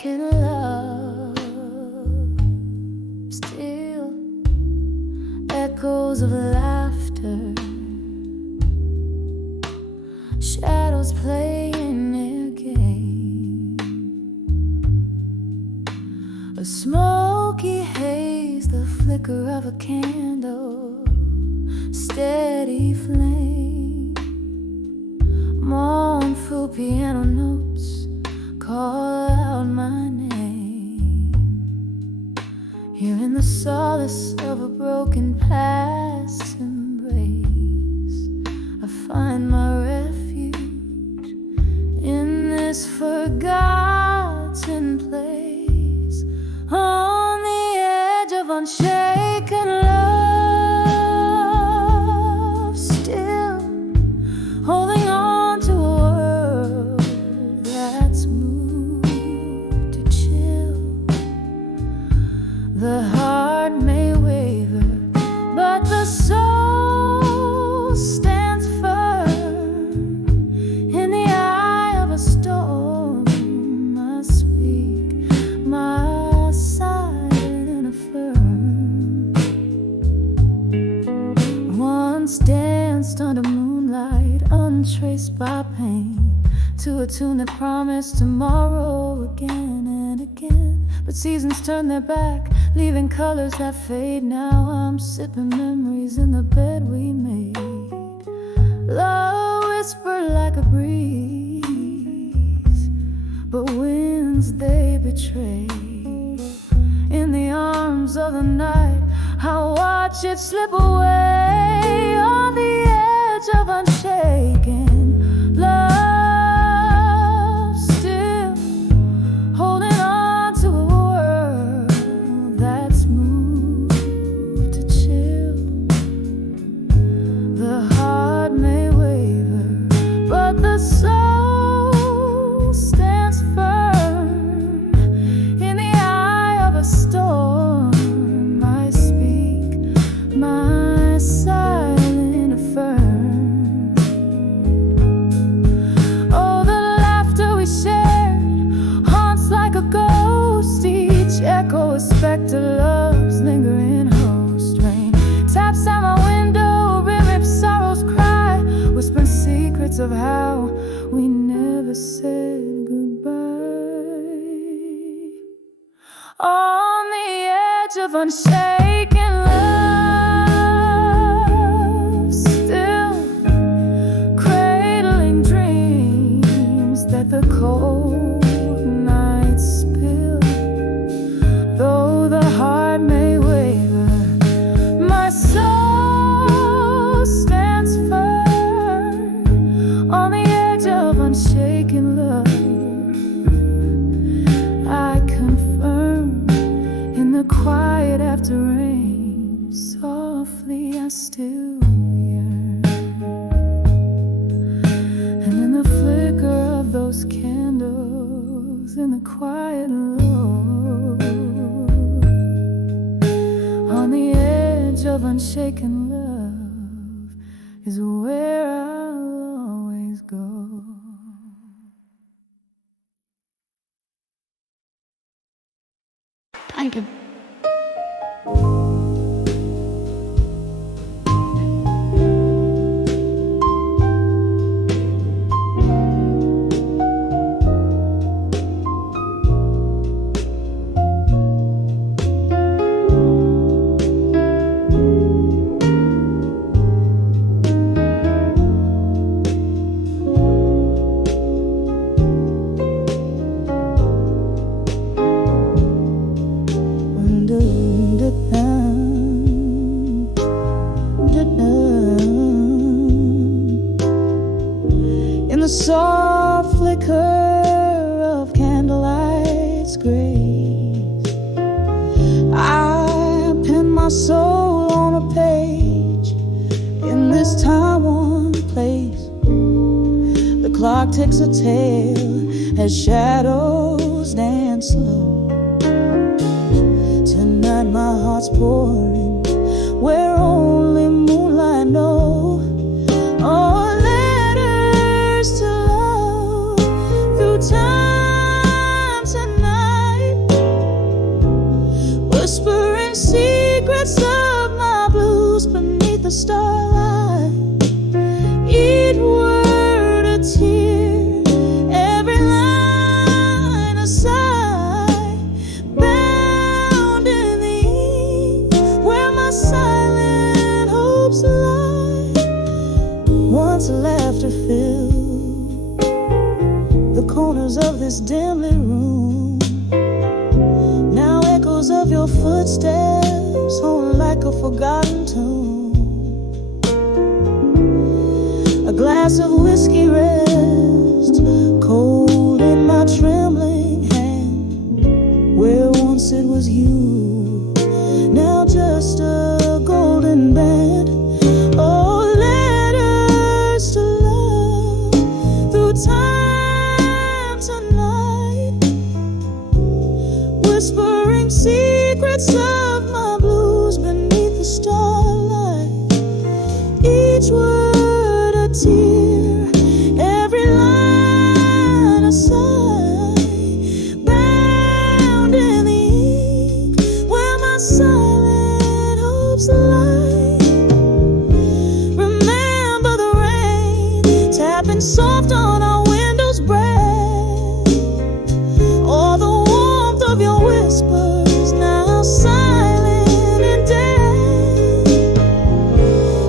shaken love. Still echoes of laughter, shadows playing their game. A smoky haze, the flicker of a candle, steady flame. Mournful piano notes call out my name. Here in the solace of a broken past embrace, I find my refuge in this forgotten place, on the edge of unshaken love. Still holding on to a world that's moved to chill. The heart may waver, but the soul stands firm. In the eye of a storm, I speak my silent affirm. Once danced under moonlight, untraced by pain, to a tune that promised tomorrow again and again. But seasons turn their back, leaving colors that fade. Now I'm sipping memories in the bed we made. Love whispered like a breeze, but winds they betray. In the arms of the night, I watch it slip away, on the edge of unshaken love. Still holding on to a world that's moved to chill. The heart may waver, but the soul stands firm. In the eye of a storm, I speak my silent affirm. Oh, the laughter we shared haunts like a ghost. Each echo a specter, love's lingering host. Rain taps at my window, rip sorrow's cry, whispering secrets of how we never said goodbye. On the edge of unshaken love, still cradling dreams that the cold nights spill. Though the heart may waver, my soul stands firm, on the edge of unshaken love. I confirm in the quiet after rain, softly I still yearn. And in the flicker of those candles, in the quiet low, on the edge of unshaken love is where I'll always go. Thank you. In the soft flicker of candlelight's grace, I pen my soul on a page. In this time-worn place, the clock ticks a tale as shadows dance slow. Tonight my heart's pouring where only moonlight knows. Oh, letters to love through time tonight. the starlight. Each word a tear, every line a sigh, bound in the ink where my silent hopes lie. Once laughter filled the corners of this dimly room. Now echoes of your footsteps haunt like a forgotten tune. A glass of whiskey rests cold in my trembling hand, where once it was you, now just a golden band. Oh, letters to love through time tonight, whispering secrets of my blues beneath the starlight. Each word a tear, every line a sigh, bound in the ink where my silent hopes lie. Remember the rain tapping soft on our windows breath, or the warmth of your whispers now silent and dead.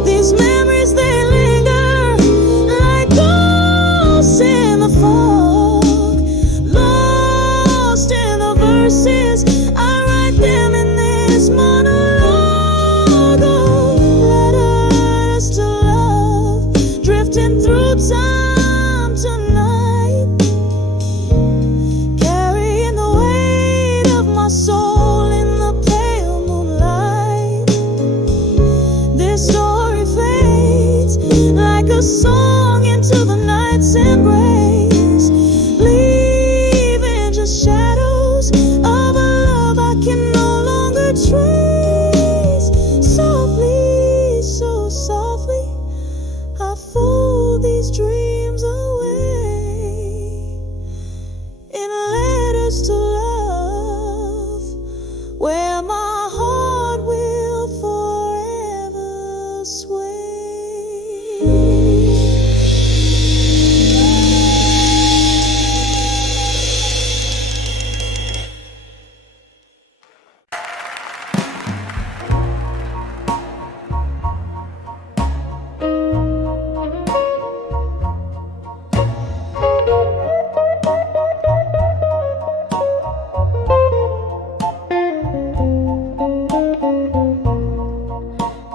These memories, they linger like ghosts in the fog, lost in the verses I write them in this monologue. Oh, letters to love drifting through time tonight, carrying the weight of my soul in the pale moonlight. This story fades like a song into the night's embrace, leaving just shadows of a love I can no longer trace. Softly, so softly, I fold these dreams away in letters to love, where my heart will forever sway.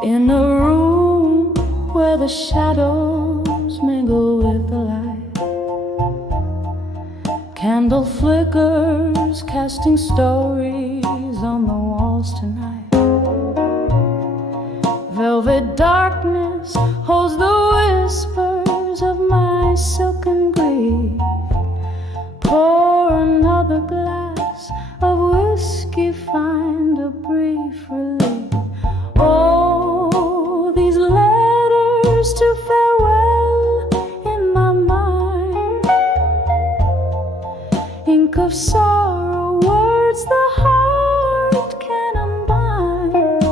In a room where the shadows mingle with the light, candle flickers casting stories on the walls tonight. Velvet darkness holds the whispers of my silken grief. Pour another glass of whiskey, find a brief relief. Oh, these letters to farewell in my mind, ink of sorrow, words the heart can unbind,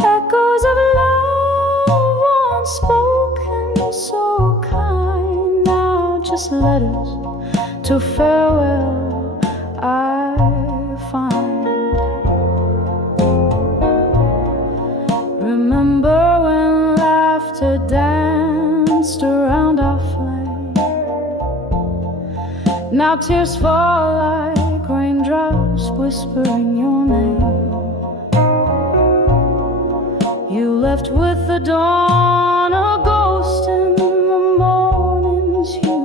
echoes of love once spoken, so kind. Now just letters to farewell I find. Remember when laughter danced around our flame, now tears fall like raindrops whispering your name. You left with the dawn, a ghost in the morning's hue.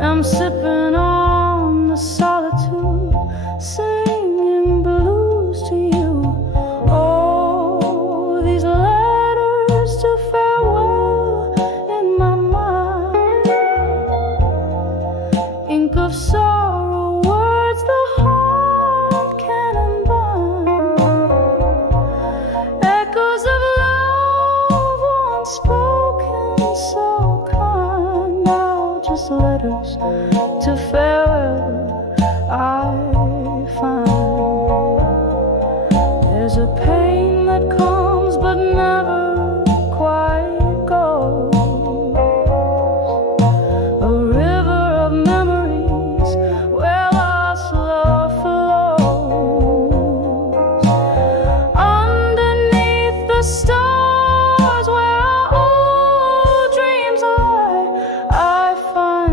I'm sipping on the solitude, singing blues to you. Oh, these letters to farewell in my mind, ink of sorrow, words the heart can unbind, echoes of love once spoken, so kind. Now just letters to farewell I find. There's a pain that comes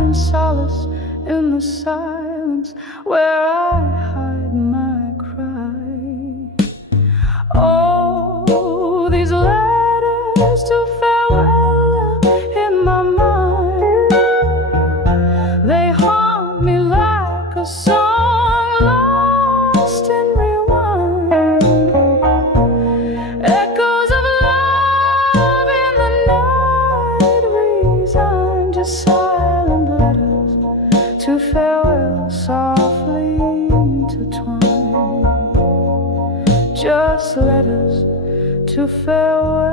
find solace in the silence where I hide my cry. Oh, these letters to farewell in my mind, they haunt me like a song lost in rewind. Echoes of love in the night resigned, just silent letters to farewell, softly intertwined. Just letters to farewell,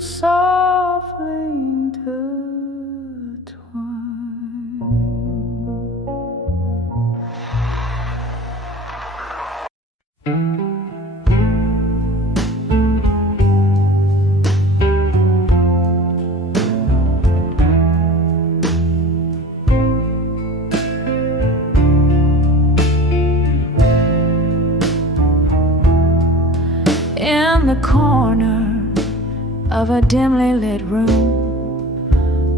softly intertwined. In the corner of a dimly lit room,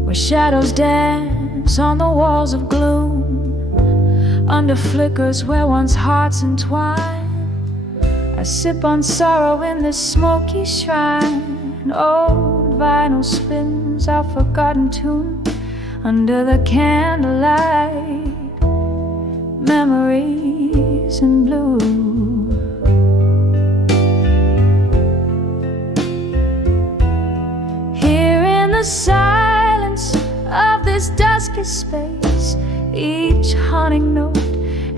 where shadows dance on the walls of gloom, under flickers where one's hearts entwine, I sip on sorrow in this smoky shrine. Old vinyl spins our forgotten tune under the candlelight, memories in blue. The silence of this dusky space, each haunting note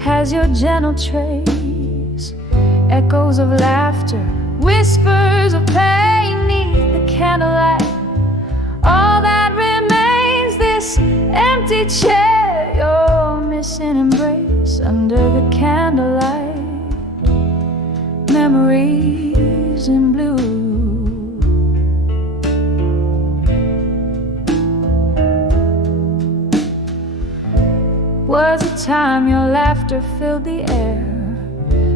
has your gentle trace. Echoes of laughter, whispers of pain neath the candlelight. All that remains, this empty chair, your missing embrace under the candlelight, memories in blue. Was a time your laughter filled the air,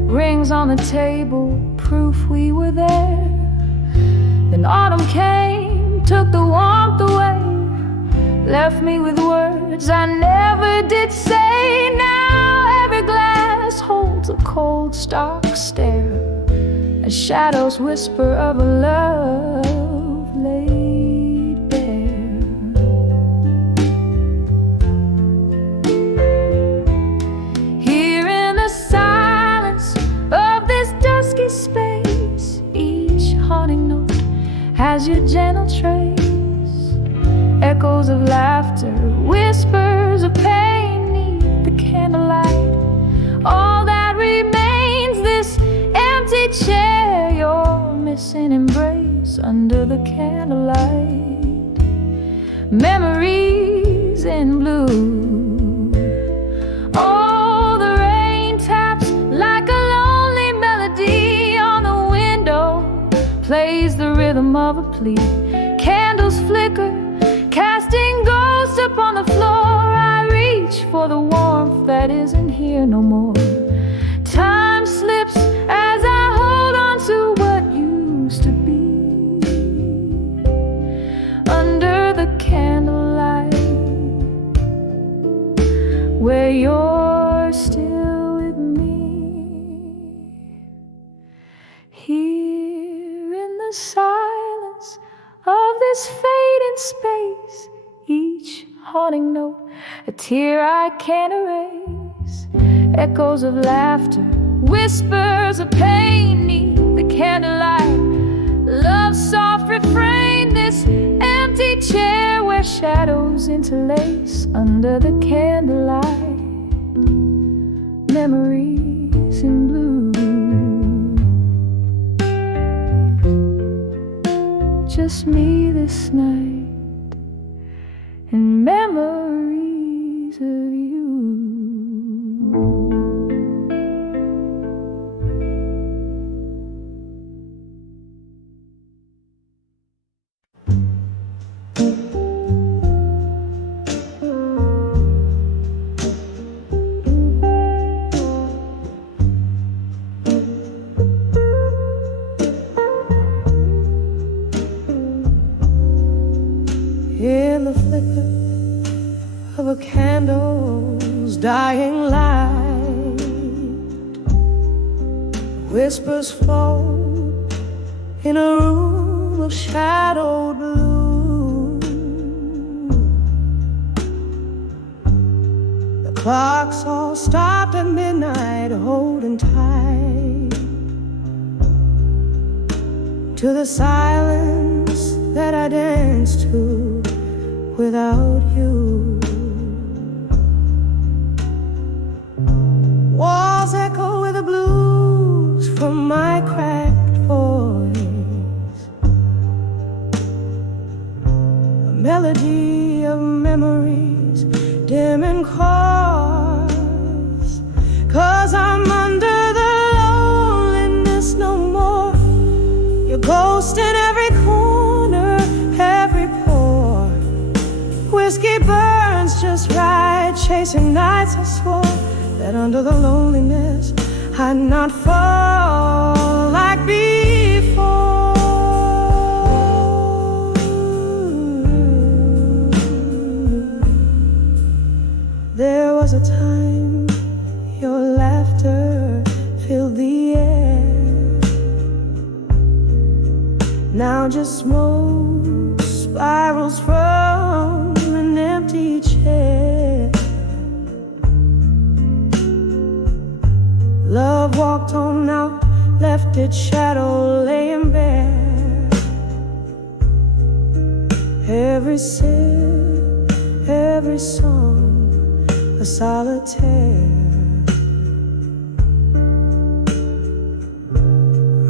rings on the table, proof we were there. Then autumn came, took the warmth away, left me with words I never did say. Now every glass holds a cold, stark stare, as shadows whisper of a love laid bare. Space, each haunting note has your gentle trace. Echoes of laughter, whispers of pain neath the candlelight. All that remains, this empty chair, your missing embrace under the candlelight, memories in blue. Oh, the rain taps like a plays the rhythm of a plea. Candles flicker, casting ghosts upon the floor. I reach for the warmth that isn't here no more. Time slips as I hold on to what used to be. Under the candlelight, where you're still with me. Here in the silence of this fading space, each haunting note a tear I can't erase. Echoes of laughter, whispers of pain neath the candlelight. Love's soft refrain, this empty chair where shadows interlace under the candlelight, memories in blue. Just me this night and memories of you. In the flicker of a candle's dying light. Whispers float in a room of shadowed blue. The clocks all stopped at midnight, holding tight to the silence that I danced to without you. Walls echo with the blues from my cracked voice, a melody of memories, dim and coarse. 'Cause I'm under the loneliness no more. Your ghost in every corner, every pore. Whiskey burns just right, chasing nights I swore that under the loneliness I'd not fall like before. There was a time your laughter filled the air. Now just smoke spirals from an empty chair. Love walked on out, left its shadow laying bare. Every sip, every song, a solitaire.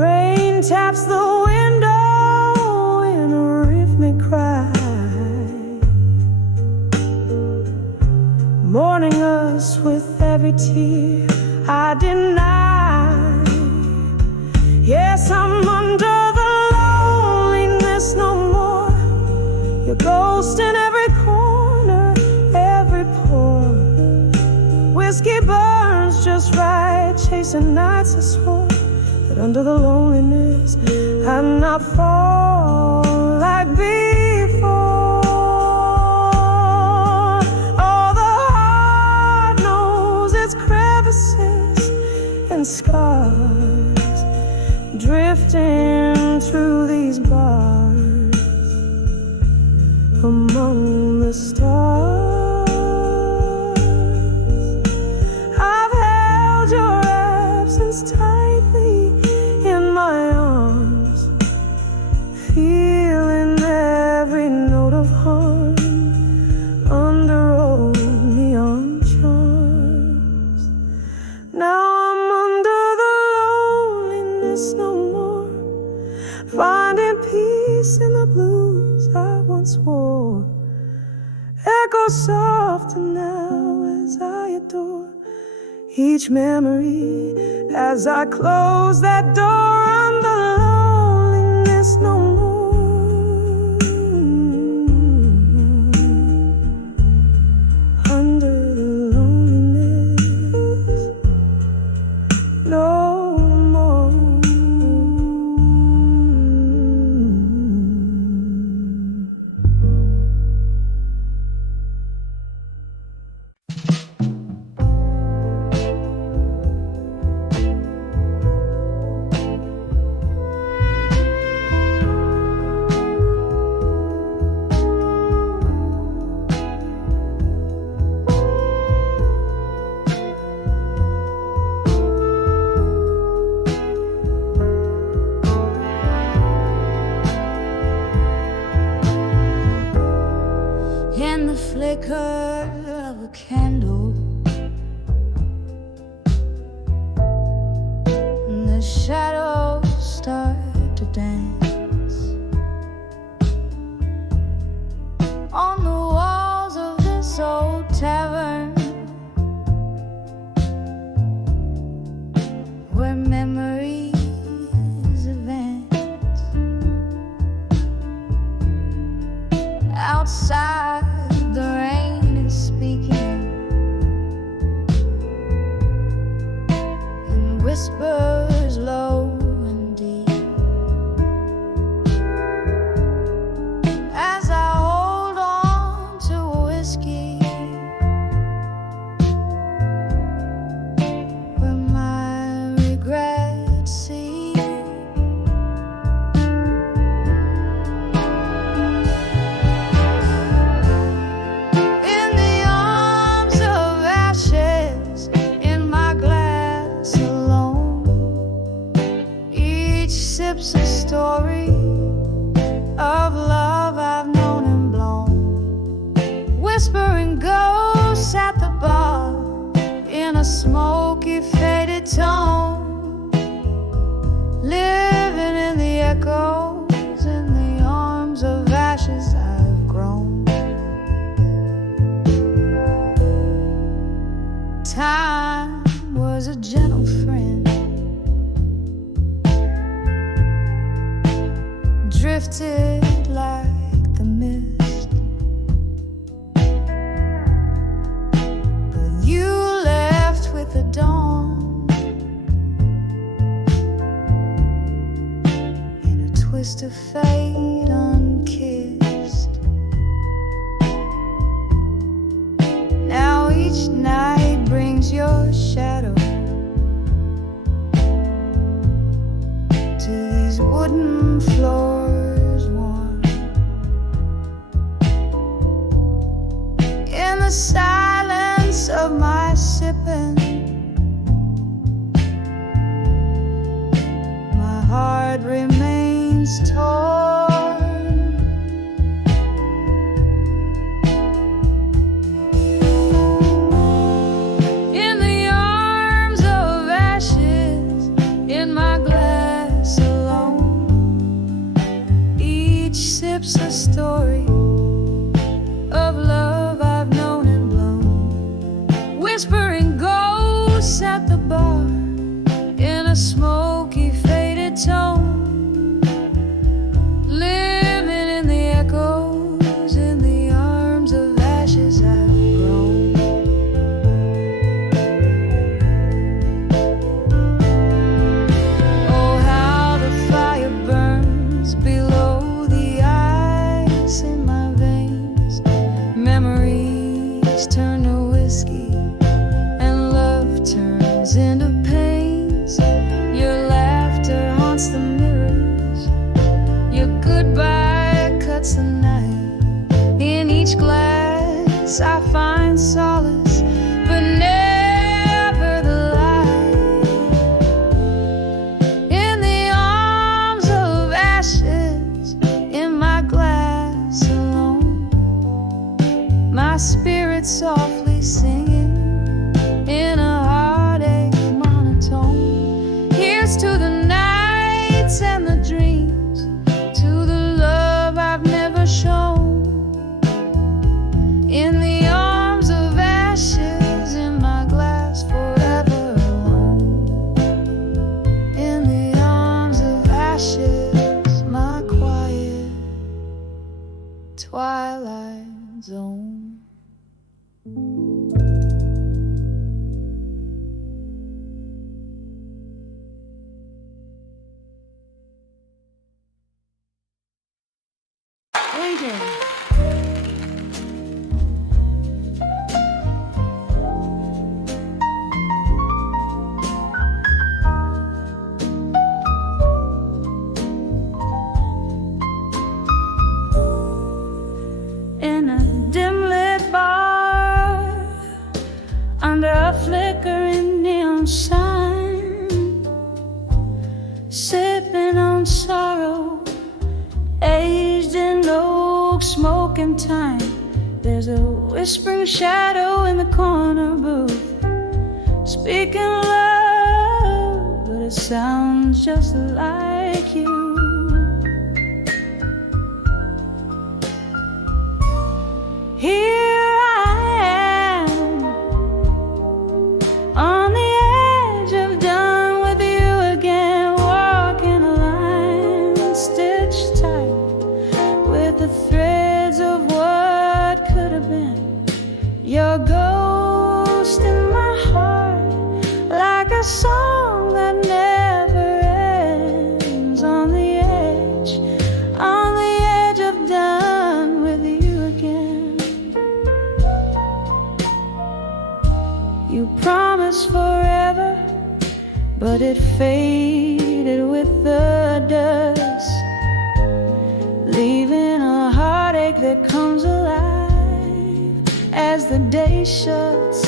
Rain taps the window in a rhythmic cry, mourning us with every tear I deny. Yes, I'm under the loneliness no more. Your ghost in every corner, every pore. Whiskey burns just right, chasing nights I swore that under the loneliness I'd not fall like before. Oh, the heart knows its crevices and scars, drifting through these bars among the stars. I've held your absence tightly in my arms, feeling every note of harm under old neon charms. Now I'm under the loneliness no more, finding peace in the blues I once wore. Echo softer now as I adore each memory as I close that door. Under loneliness no more, under the loneliness no more. In the flicker of a candle, and the shadows start to dance on the walls of this old tavern, where memories advance. Outside the rain is speaking and whispers low and deep as I hold on to whiskey whispering ghosts at the bar in a smoky, faded tone, living in the echoes, in the arms of ashes I've grown. Time was a gentle friend, drifted like the mist, but you left with the dawn in a twist of fate unkissed. Now each night brings your shadow to these wooden floors warm. In the silence of my sipping, my heart remains torn. In the arms of ashes, in my glass alone, each sip's a story of love I've known and blown. Whispering ghosts at the bar in a smoky, faded tone, living in the echoes, in the arms of ashes I've grown. Oh, how the fire burns below the ice in my veins. Memories turn to whiskey and love turns into pains. Your laughter haunts the mirrors, your goodbye cuts the night. In each glass I find solace, but never the light. In the arms of ashes, in my glass alone, my spirit softly singing in a heartache monotone. Here's to the nights and the dreams, to the love I've never shown. In the arms of ashes, in my glass forever alone. In the arms of ashes, my quiet twilight zone. In a dim lit bar, under a flickering neon sign, sipping on sorrow, aged in oak, smoking time. There's a whispering shadow in the corner booth, speaking love, but it sounds just like you. Here I am, on the edge of done with you again, walking a line stitched tight with the threads of what could have been. Your ghost in my heart, like a song that never ends. On the edge of done with you again. You promised forever, but it faded with the dust, leaving a heartache that comes alive as the day shuts.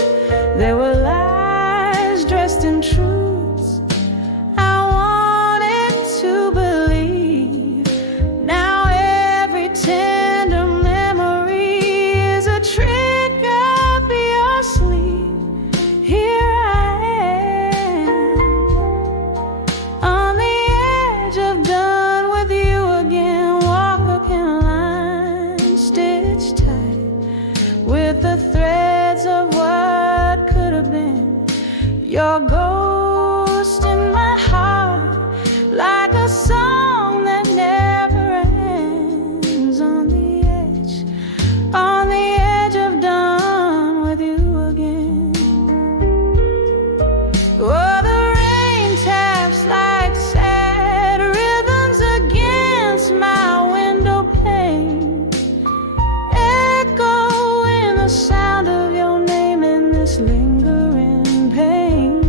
There were lies dressed in truths I wanted to believe. Now every tender memory is a trick. with the threads of what could have been. Your ghost in my heart, like a song that never ends. On the edge of dawn with you again. Oh, the rain taps like sad rhythms against my window pane, echoing the sound of your name in this lingering pain.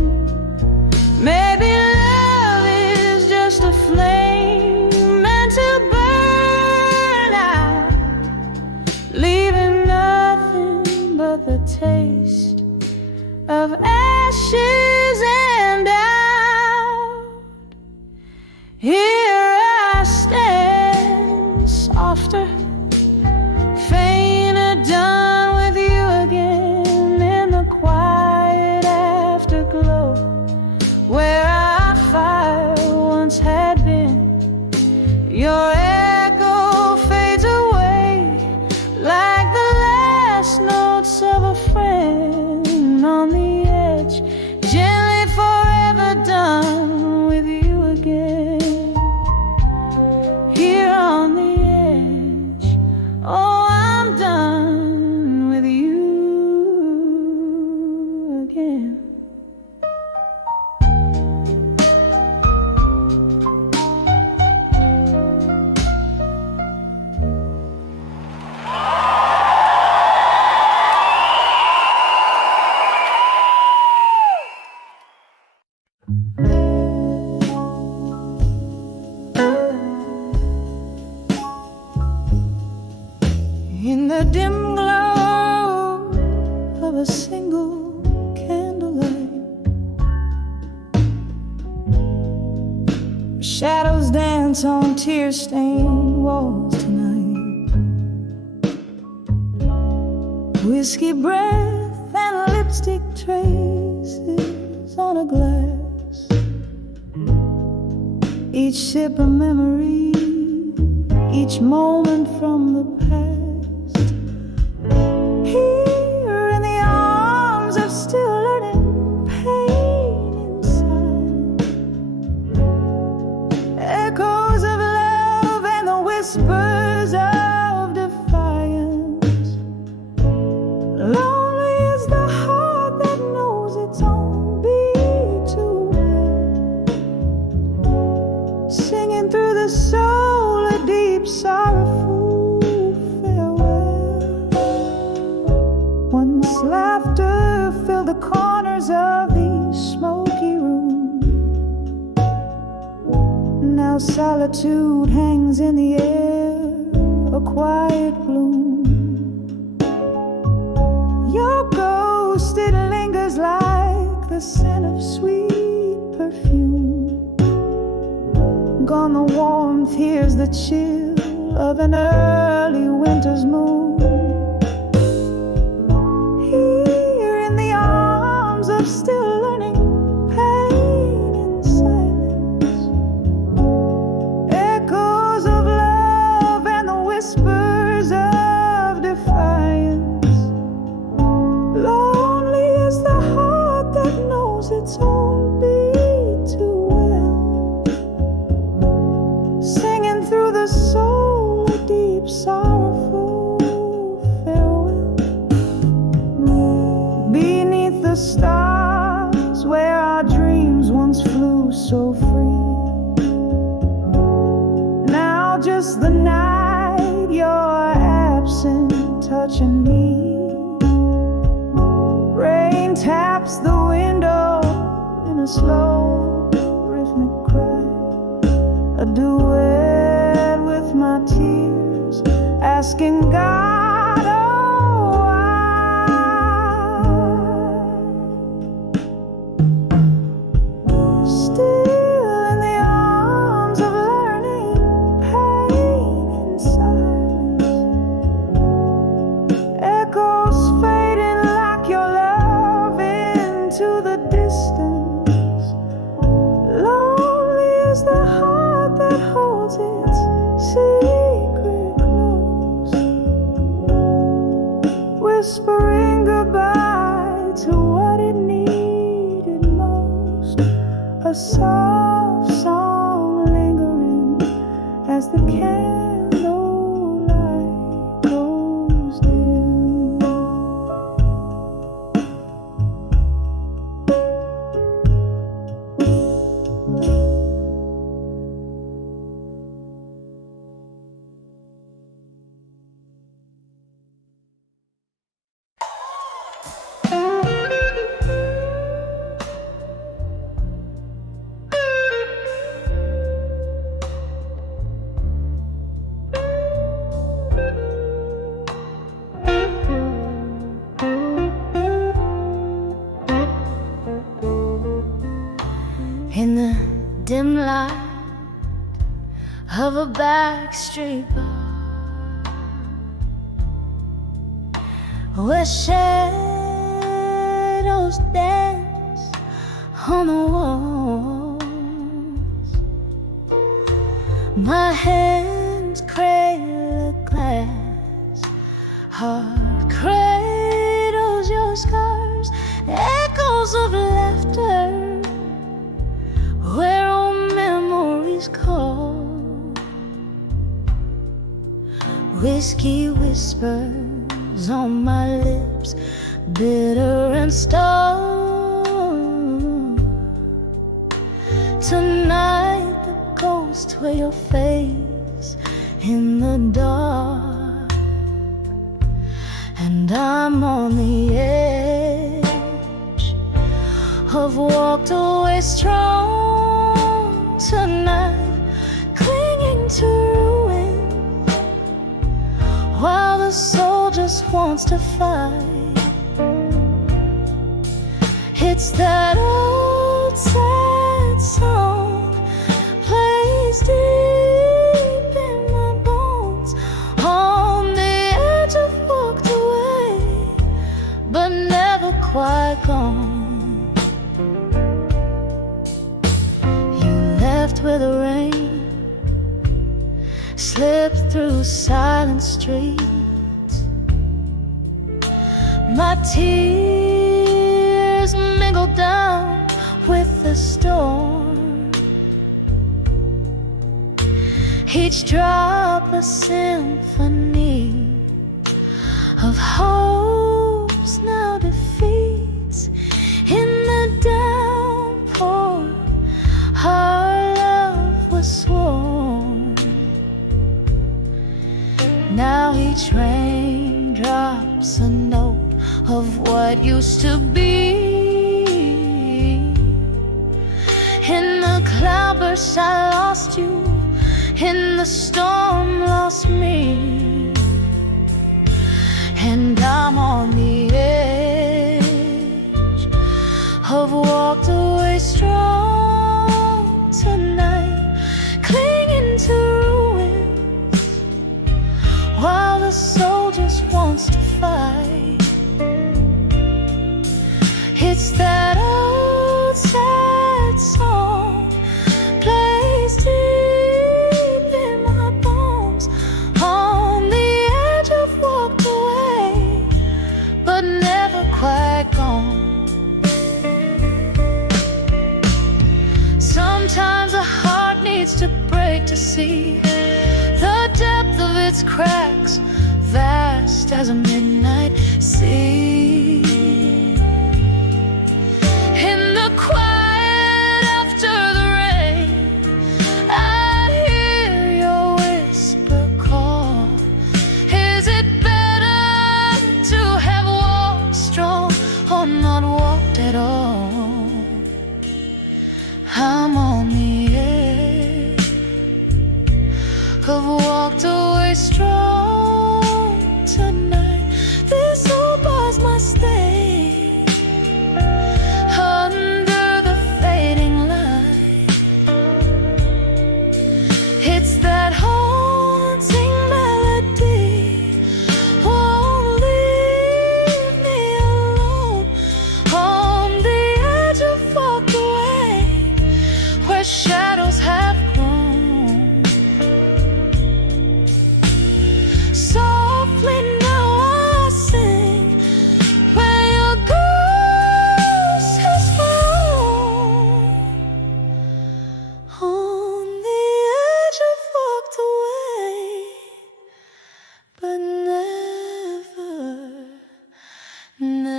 Maybe love is just a flame meant to burn out, leaving nothing but the taste of ashes and doubt. Here I stand, softer, fainter, done with you again, in the quiet afterglow where our fire once had been. Your echo fades away like the last notes of a friend. On the edge, gently forever done with you again. Here on the edge, oh, I'm done with you again. In the dim glow of a single candlelight, shadows dance on tear-stained walls tonight. Whiskey breath and lipstick traces on a glass, each sip a memory, each moment from the past. Here in the arms of still learning pain inside, echoes of love and the whispers of defiance. Lonely is the heart that knows its own beat too well, singing through the soul a deep sorrowful farewell. Once laughter filled the corners of the smoky room, now solitude hangs in the air, a quiet gloom. Your ghost, it lingers like the scent of sweet perfume. Gone the warmth, here's the chill of an early winter's moon. Here in the arms of still learning pain in silence, echoes of love and the whispers of defiance. Lonely is the heart that knows its own beat too well, singing through the soul a deep sorrowful farewell. Beneath the stars where our dreams once flew so free, now just the night, you're absent, touching me. Rain taps the window in a slow rhythmic cry, a duet with my tears, asking God, oh, why? Still in the arms of learning pain in silence, echoes fading like your love into the distance. Lonely is the heart that holds its secret close, whispering goodbye to what it needed most. A soft song lingering as the candlelight goes dim. In the dim light of a backstreet bar, where shadows dance on the walls, my hands cradle a glass, heart cradles your scars, echoes of laughter where old memories call. Whiskey whispers on my lips, bitter and stale. Tonight the ghosts wear your face in the dark, and I'm on the edge of walked away strong tonight, clinging to ruins, while the soul just wants to fight. It's that old sad song plays deep in my bones. On the edge I've walked away, but never quite gone. Where the rain slipped through silent streets, my tears mingled down with the storm, each drop a symphony of hopes now defeats. In the downpour, our love was sworn. Now each rain drops a note of what used to be. In the cloudburst I lost you, in the storm lost me, and I'm on the edge of walked away strong tonight, clinging to ruins, while the soul just wants to fight. It's that old sad song plays deep in my bones. On the edge I've walked away, but never quite gone. Sometimes a heart needs to break to see the depth of its cracks, vast as a midnight sea. In the quiet after the rain, I hear your whisper call. Is it better to have walked strong or not walked at all? I'm on the edge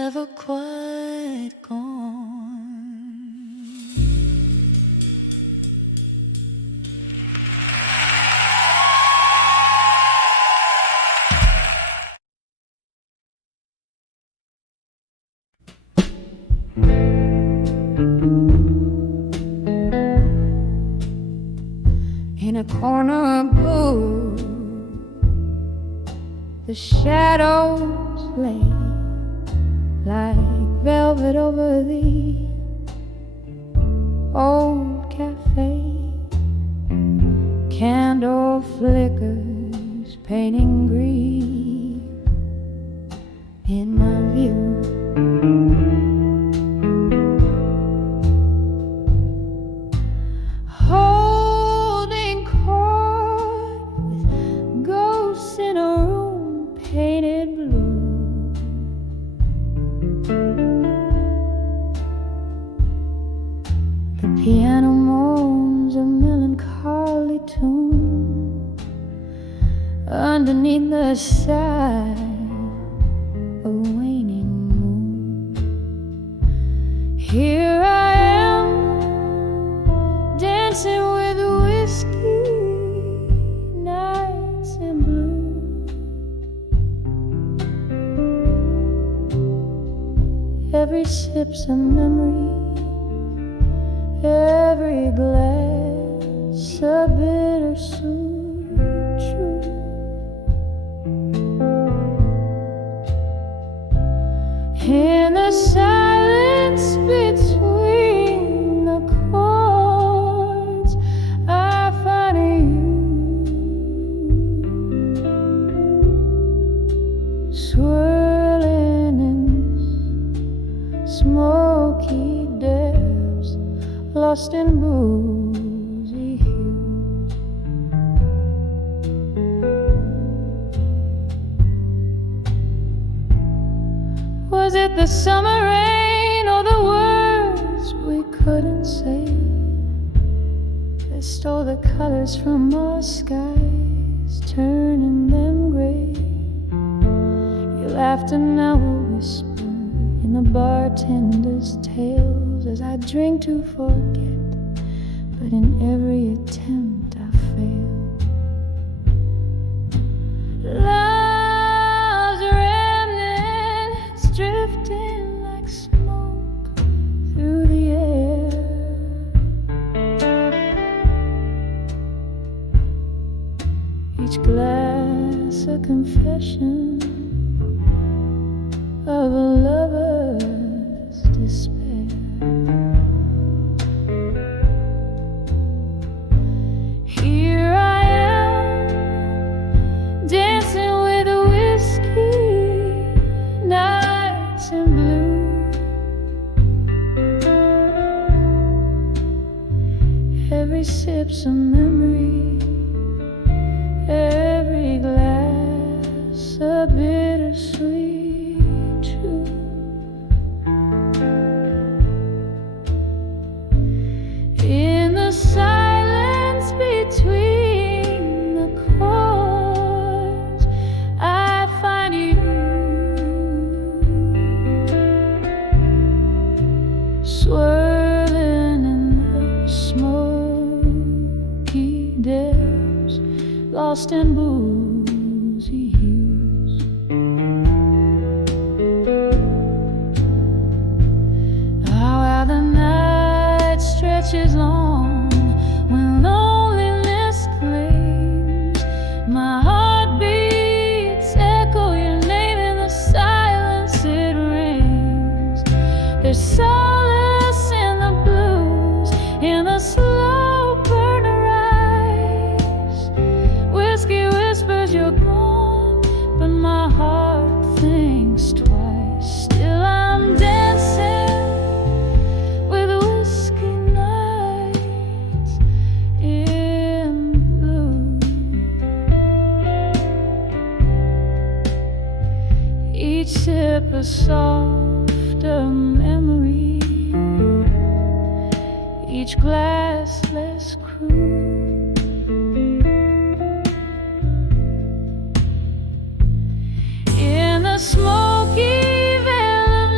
never quite gone. In a corner of blue, the shadows lay like velvet over the old cafe. Candle flickers painting grief in my view. Holding court with ghosts in a room painted blue. The piano moans a melancholy tune underneath the side of a waning moon. Here I am, dancing with whiskey, nights in blue. Every sip's a memory, every glass a bittersweet truth. In the silence between the chords, I find you swirling in smoky depths, lost in boozy hues. Was it the summer rain or the words we couldn't say that stole the colors from our skies, turning them gray? Your laughter now a whisper in the bartender's tales as I drink to forget, but in every attempt I fail. Love's remnants drifting like smoke through the air. Each glass a confession of a lover's despair. Here I am, dancing with a whiskey, nights in blue. Every sip's a memory, every glass a bittersweet truth. In the silence between the chords, I find you swirling in the smoky depths, lost in boozy hues. How the night stretches long when loneliness claims my heartbeats, echo your name in the silence it rings. There's solace in the blues, in the slow burn of rise. Whiskey whispers you're gone, but my heart thinks twice. Still I'm dancing with whiskey nights in blue. Each sip a softer memory, each glass less cruel. In the smoky veil of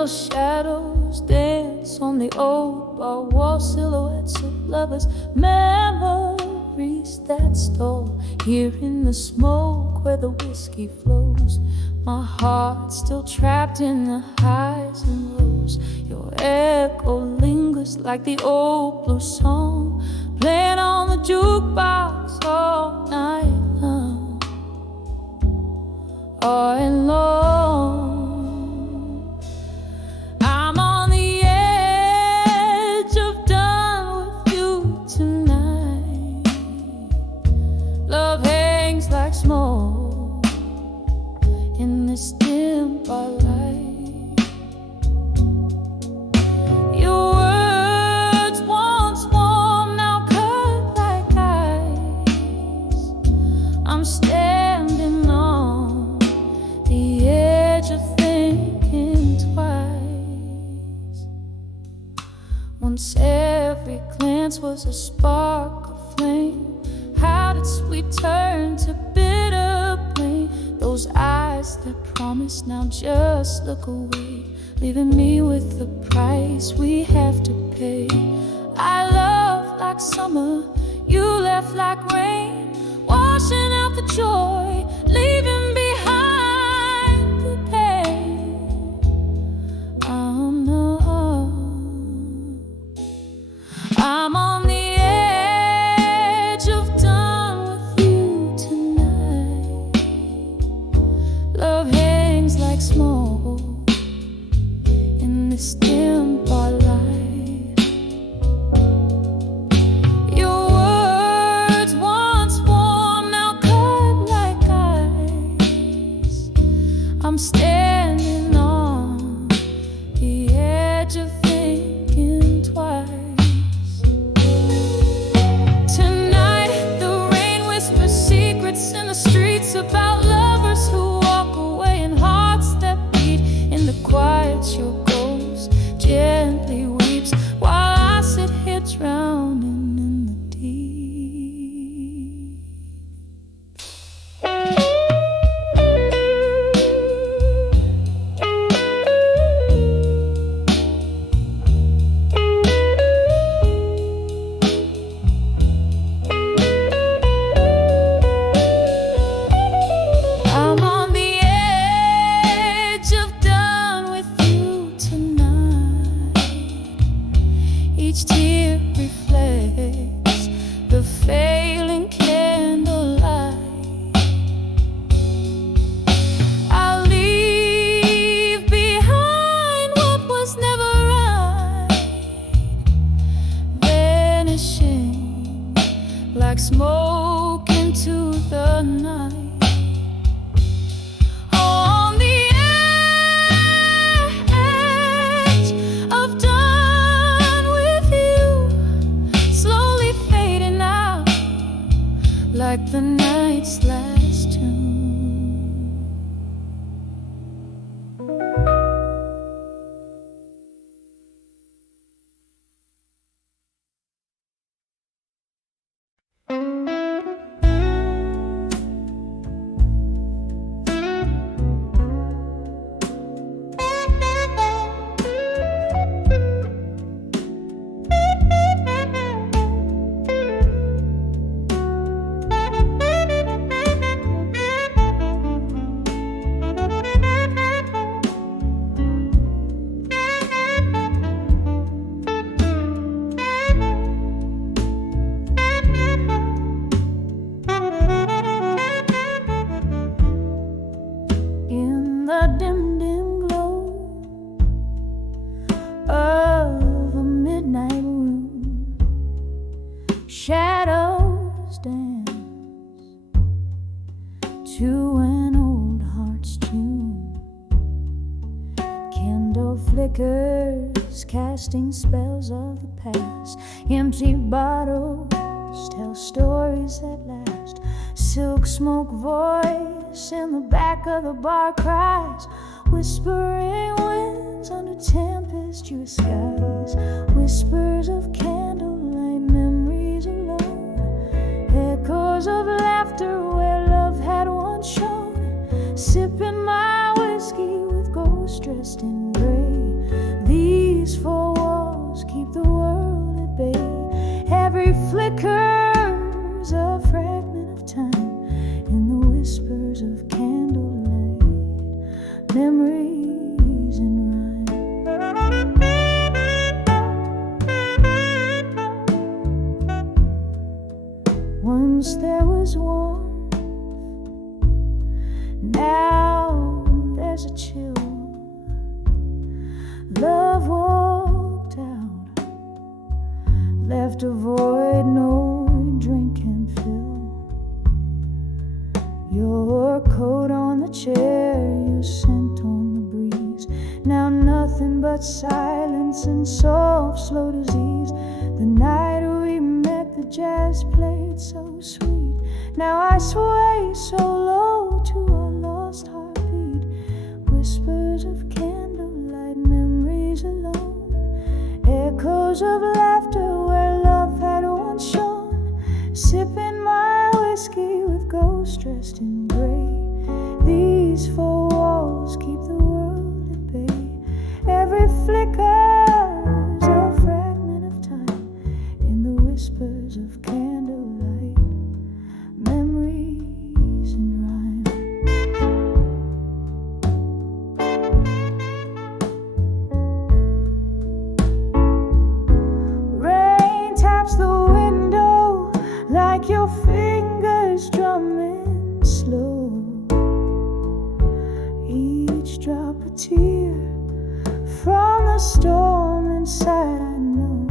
candle shadows dance on the old bar wall, silhouettes of lovers, memories that stole here in the smoke where the whiskey flows. My heart still trapped in the highs and lows. Your echo lingers like the old blue song, playing on the jukebox all night long, all alone. I'm on the edge of done with you tonight. Love hangs like smoke in this dim bar light. Your words once warm, now cut like ice. I'm standing on the edge of thinking twice. Once every glance was a spark of flame. How did sweet turn to bitter pain? Those eyes that promise now just look away, leaving me with the price we have to pay. I love like summer, you left like rain, washing out the joy, leaving behind the pain. I'm on the edge of done with you tonight. Love hangs like smoke in this dim bar light. Your words once warm, now cut like ice. I'm standing on the edge of thinking twice. Tonight the rain whispers secrets in the streets about lovers who walk away and hearts that beat in the quiet. Your ghost gently weeps while I sit here drowning in the deep. I'm on the edge of done with you tonight. Each tear reflects the failing candlelight. I'll leave behind what was never right, vanishing like smoke into the night. On the edge of done with you, slowly fading out like the night's last tune. In the dim, dim glow of a midnight room, shadows dance to an old heart's tune. Candle flickers casting spells of the past. Empty bottles tell stories at last. Silk smoke voice in the back of the bar cries, whispering winds under tempestuous skies. Whispers of candlelight, memories alone, echoes of laughter where love had once shone. Sipping my whiskey with ghosts dressed in gray. there's a chill. Love walked out, left a void no drink can fill. Your coat on the chair, your scent on the breeze. Now nothing but silence and soft, slow disease. The night we met, the jazz played so sweet. Now I sway so low to our lost heartbeat. Whispers of candlelight, memories alone. Echoes of laughter where love had once shone. Sipping my whiskey with ghosts dressed in gray. These four walls keep the world at bay. Every flicker's a fragment of time in the whispers of candlelight. Memories in rhyme. Rain taps the window like your fingers drumming slow. Each drop a tear from the storm inside, I know.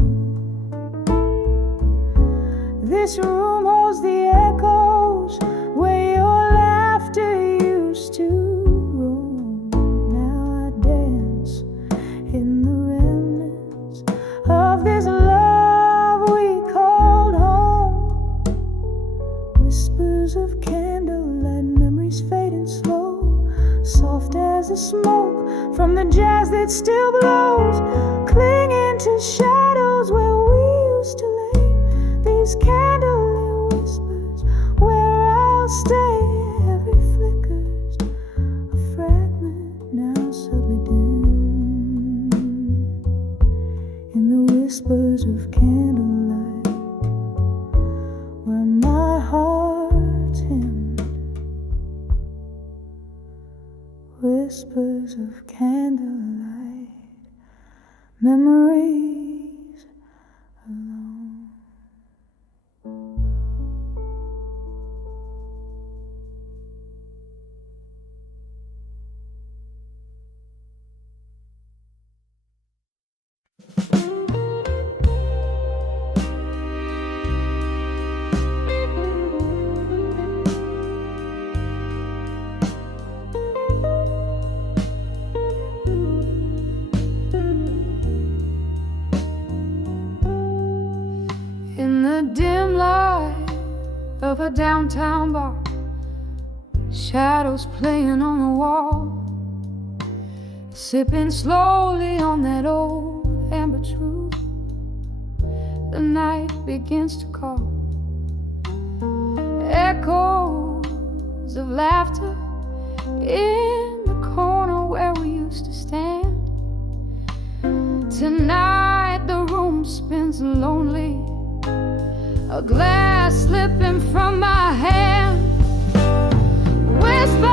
This room holds the echoes where your laughter used to roam. Now I dance in the remnants of this love we called home. Whispers of candlelight, memories fading slow, soft as the smoke from the jazz that still blows, clinging to shadows where we used to lay. These candlelit whispers where I'll stay. Every flicker's a fragment now subtly dim in the whispers of candlelight where my heart's hymned. Whispers of candlelight, memories alone. In the dim light of a downtown bar, shadows playing on the wall, sipping slowly on that old amber truth. The night begins to call. Echoes of laughter in the corner where we used to stand. Tonight the room spins lonely, a glass slipping from my hand. Whispers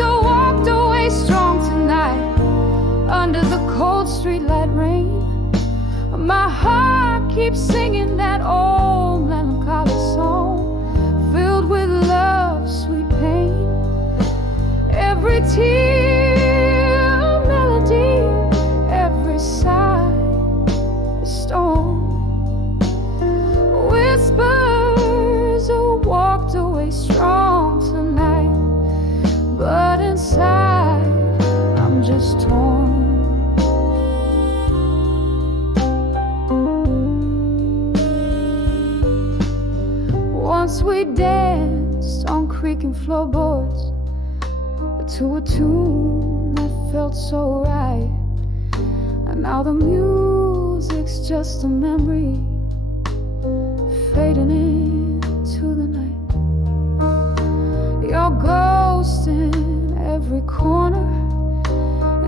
are walked away strong tonight under the cold streetlight rain. My heart keeps singing that old melancholy song, filled with love's sweet pain. Every tear a melody, every sigh a storm. Whispers are walked away strong tonight, but inside I'm just torn. Once we danced on creaking floorboards to a tune that felt so right, and now the music's just a memory fading into the night. Your ghost in every corner,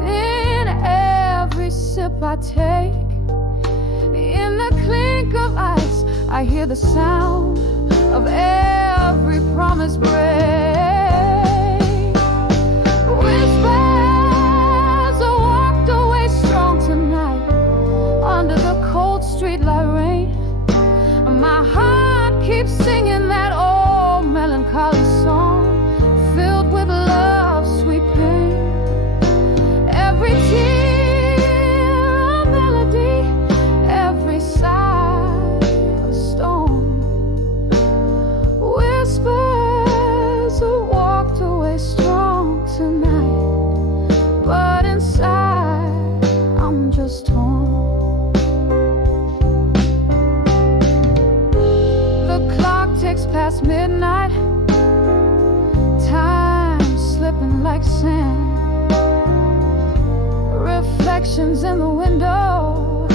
in every sip I take. In the clink of ice, I hear the sound of every promise break. Whispers are walked away strong tonight under the cold streetlight rain. My heart keeps singing that old melancholy song, filled with love's sweet pain. like sand, reflections in the window.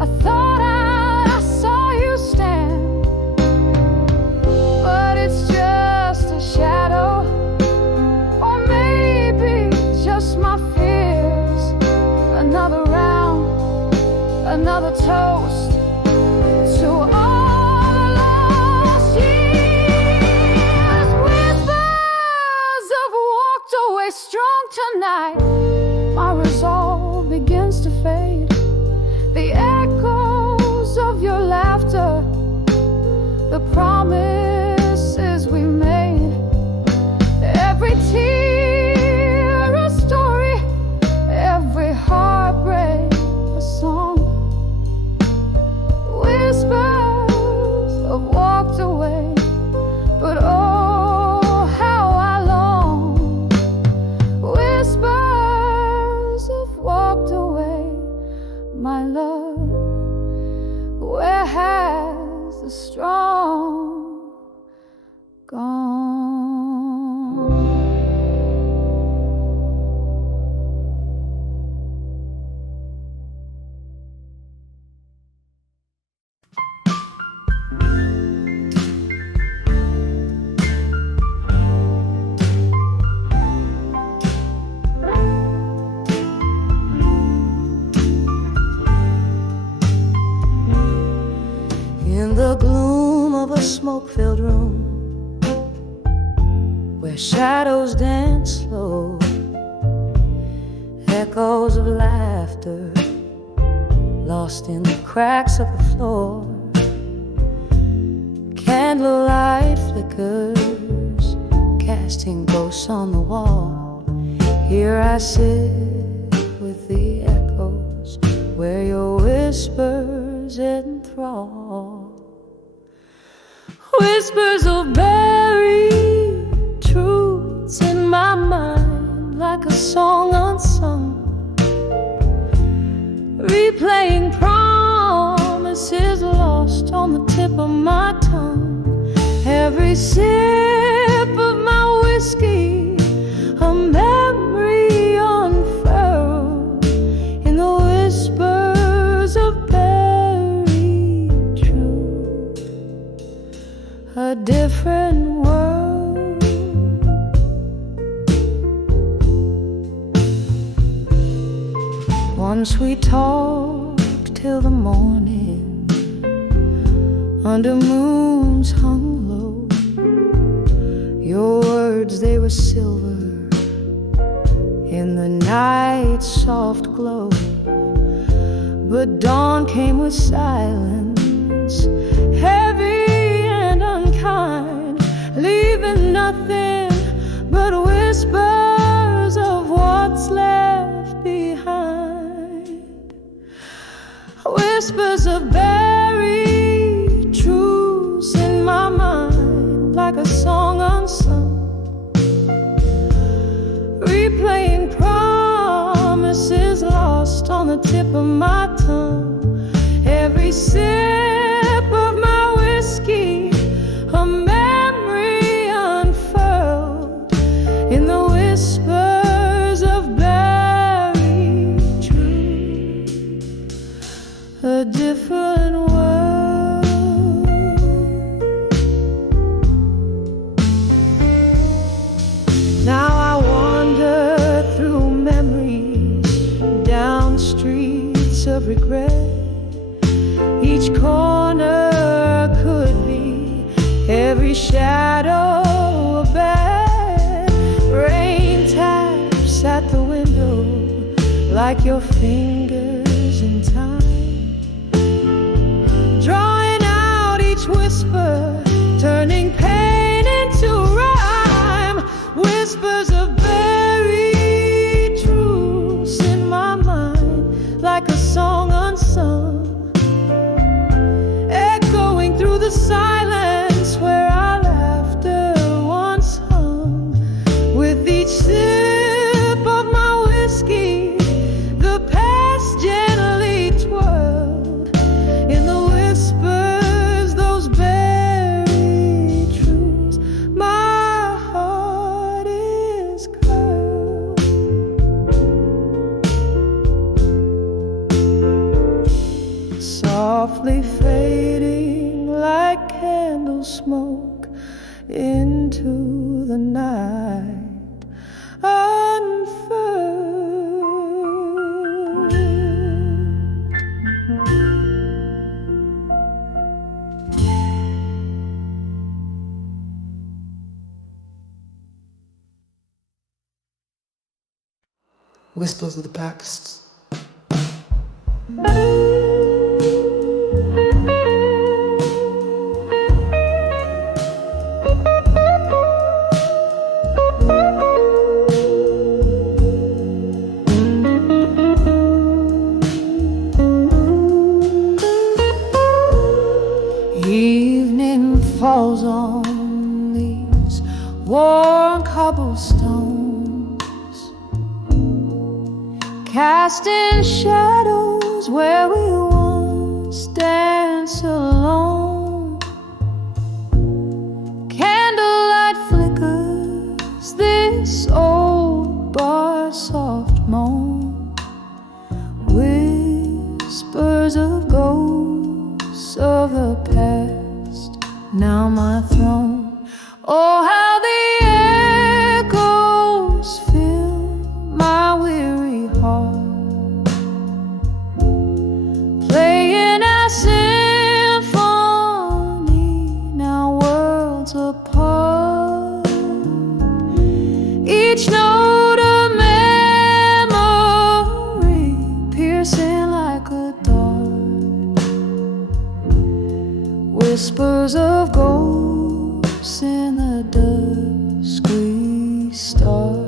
I thought I saw you stand, but it's just a shadow, or maybe just my fears. Another round, another toast to all the lost years. Whispers have walked away strong tonight. My resolve begins to fade. The echoes of your laughter, the promises we made. Every tear a story, every heartbreak a song. Whispers have walked away, but oh, how I long. Whispers have walked away, my love. Where has the strong gone? In the gloom of a smoke-filled room, where shadows dance slow, echoes of laughter lost in the cracks of the floor. Candlelight flickers, casting ghosts on the wall. Here I sit with the echoes, where your whispers enthrall. Whispers of buried truths in my mind, like a song unsung, replaying promises lost on the tip of my tongue. Every sip of my whiskey, a memory unfurled in the whispers of buried truth. A different world. Once we talked till the morning, under moons hung low. Your words, they were silver in the night's soft glow. But dawn came with silence, heavy and unkind, leaving nothing but whispers of what's left behind. Whispers of buried truths in my mind, like a song unsung, replaying promises lost on the tip of my tongue. Every sip of my whiskey, a memory unfurled in the whispers of buried truth. A different world. Now I wander through memories, down streets of regret. Each corner could be, every shadow a bed. Rain taps at the window like your fingers in time, drawing out each whisper, turning pain into rhyme. Whispers of buried truths in my mind, like a song unsung, echoing through the silence where our laughter once hung. With each sip of my whiskey, the past gently twirled in the whispers, those buried truths. My heart is cursed. whispers of the past. Evening falls on these worn cobblestones, casting shadows where we once danced alone. Candlelight flickers this old bar's soft moan, whispers of ghosts of the past, now my throne. Oh, how the echoes fill my weary heart, playing our symphony, now worlds apart. Each note a memory, piercing like a dart, whispers of ghosts in the dusk we start.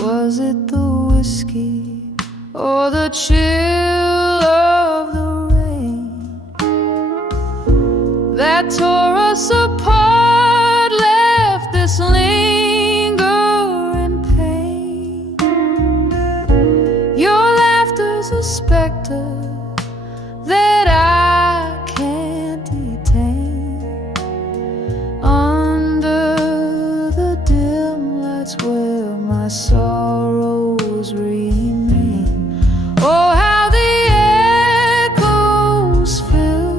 Was it the whiskey or the chill of the rain that tore us apart, left this lingering pain? Your laughter's a specter that I can't detain. Under the dim lights where my sorrows remain. Oh, how the echoes fill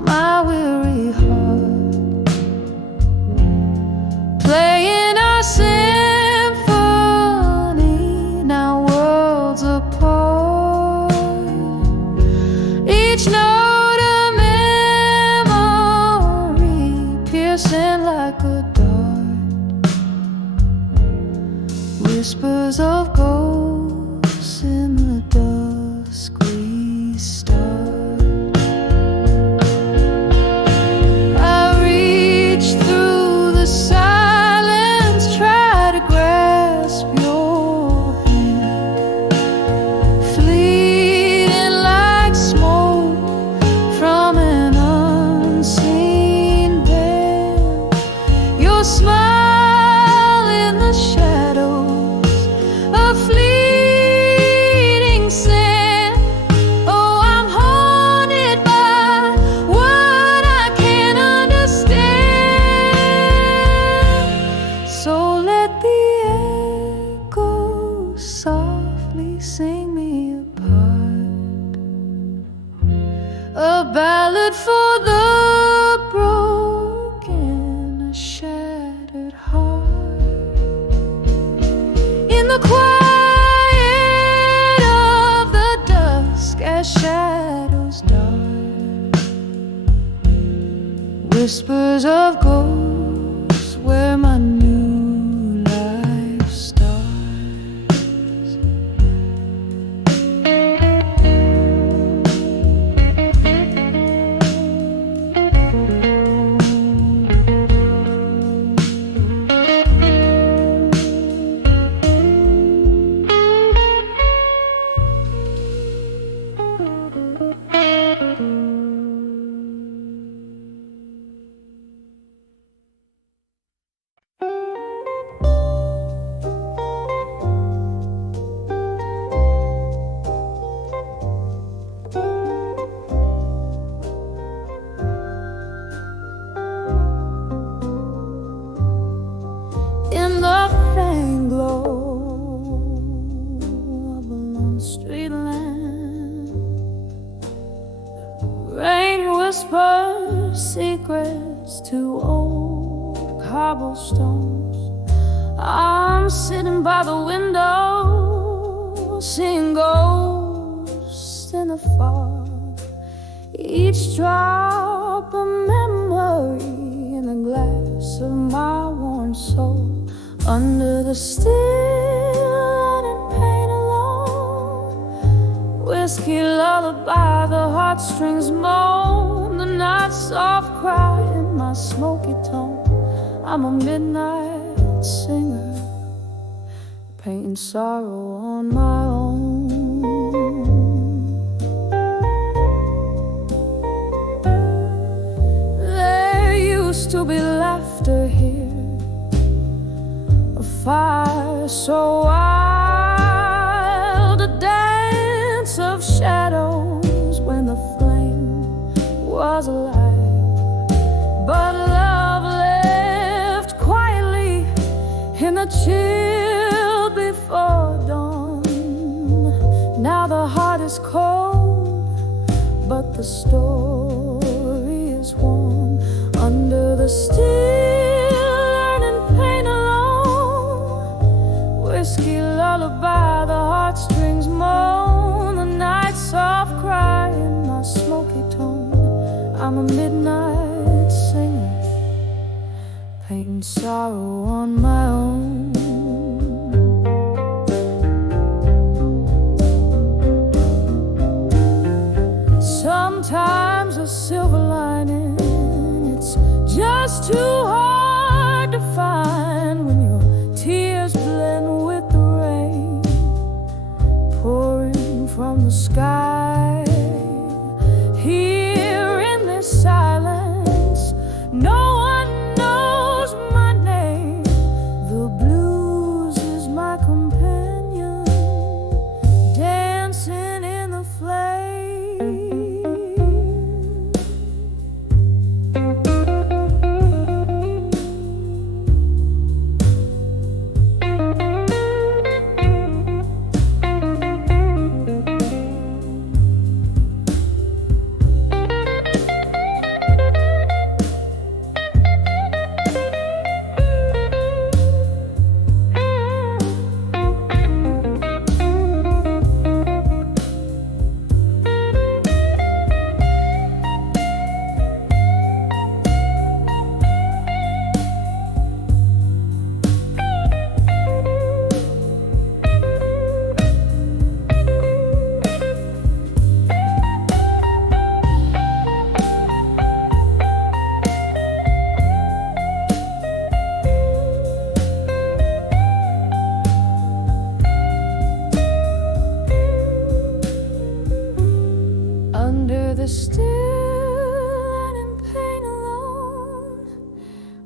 my weary heart, playing our symphony, now worlds apart. Each note a memory, piercing like a dart, whispers of ghosts in the dusk we start. I reach through the silence, try to grasp your hand, fleeting like smoke from an unseen band. Your smile in the shadows, a fleeting sand. Oh, I'm haunted by what I can't understand. So let the echoes softly sing me a part, a ballad for the broken, a shattered heart. In the quiet of the dusk, as shadows dart, whispers of ghosts where my new life starts. In the faint glow of a lone street lamp, rain whispers secrets to old cobblestones. I'm sitting by the window, seeing ghosts in the fog, each drop a memory in the glass of my worn soul. Under the still and pain alone, whiskey lullaby, the heartstrings moan, the night soft cry in my smoky tone. I'm a midnight singer, painting sorrow on my own. There used to be laughter here, a fire so wild, a dance of shadows when the flame was alive. But love left quietly in the chill before dawn. Now the heart is cold, but the story is warm. Under the still and pain alone, whiskey lullaby, the heartstrings moan, the night soft cry in my smoky tone. I'm a midnight singer, painting sorrow on my own. Sometimes a silver lining, it's just too hard to find when your tears blend with the rain pouring from the sky. Here in this silence, no one knows my name. The blues is my companion, dancing in the flame. Under the still and in pain alone,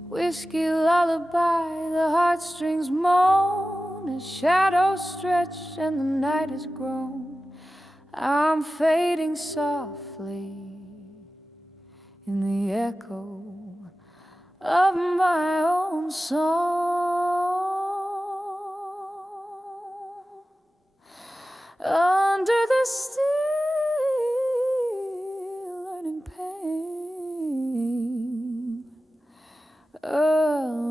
whiskey lullaby, the heartstrings moan, as shadows stretch and the night has grown. I'm fading softly in the echo of my own song. Under the still pain alone.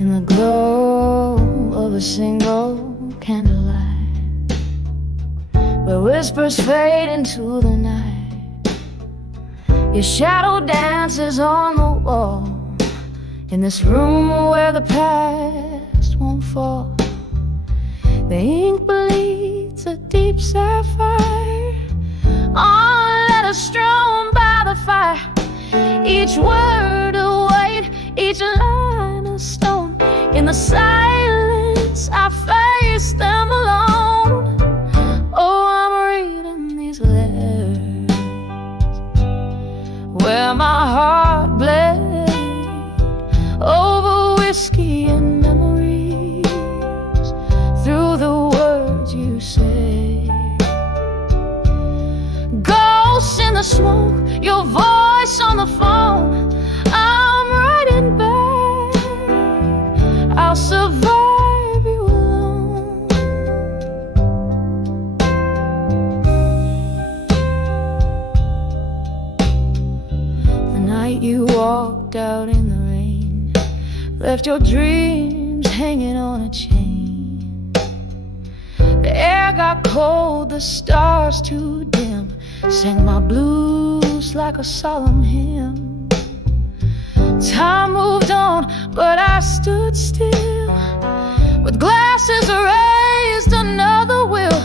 In the glow of a single candlelight, where whispers fade into the night, your shadow dances on the wall. In this room where the past won't fall, the ink bleeds a deep sapphire on letters strewn by the fire. Each word a weight, each line a stone. In the silence I face them alone. Oh, I'm reading these letters where my heart bled over whiskey and memories, through the words you say. the smoke, your voice on the phone. I'm writing back, I'll survive you alone. The night you walked out in the rain, left your dreams hanging on a chain. The air got cold, the stars too dim, sang my blues like a solemn hymn. Time moved on, but I stood still, with glasses raised, another will.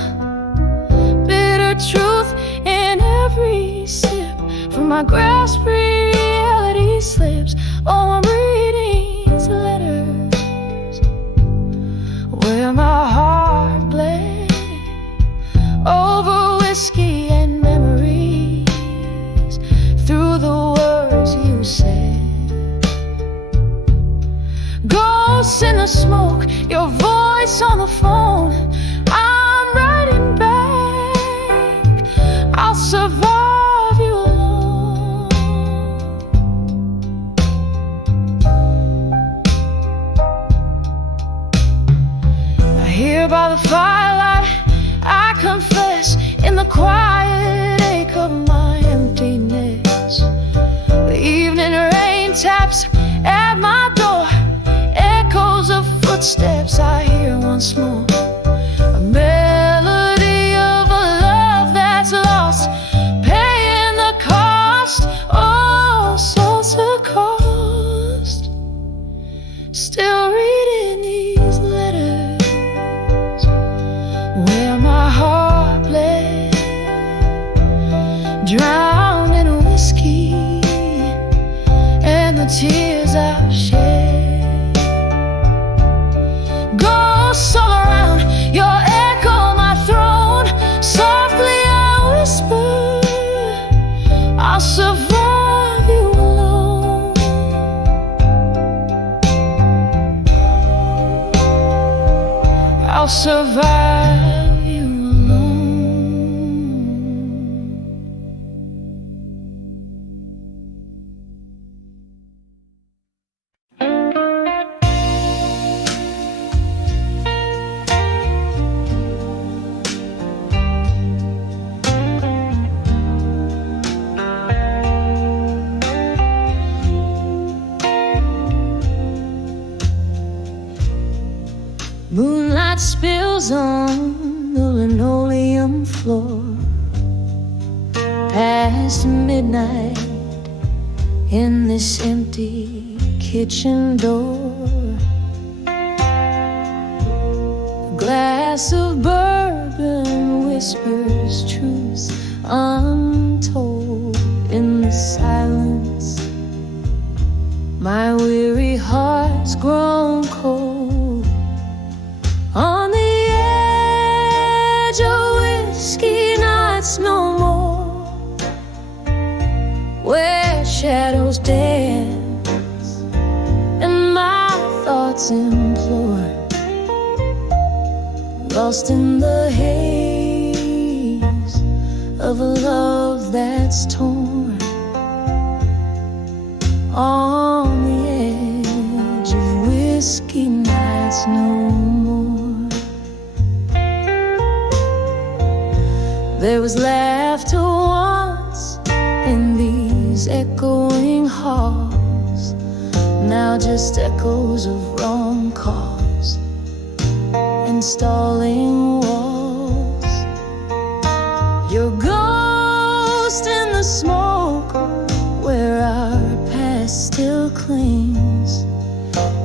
Bitter truth in every sip, from my grasp reality slips. Oh, I'm reading these letters where my heart bled over whiskey and memories, through the words you said. Ghosts in the smoke, your voice on the phone. I'm writing back, I'll survive you alone. Here by the firelight, I confess, in the quiet ache of my emptiness. The evening rain taps at my door, echoes of footsteps I hear once more. A melody of a love that's lost, paying the cost, oh, such a cost. Still reading these letters where my heart bled, drowned in whiskey and the tears I've shed. Ghosts all around, your echo my throne. Softly I whisper, I'll survive you alone. I'll survive you alone. Moonlight spills on the linoleum floor, past midnight in this empty kitchen door. A glass of bourbon whispers truths untold in the silence. My weary heart's grown cold on the edge of whiskey nights no more, where shadows dance and my thoughts implore, lost in the haze of a love that's torn, on the edge of whiskey nights no more. There was laughter once in these echoing halls, now just echoes of wrong calls and stalling walls. Your ghost in the smoke, where our past still clings,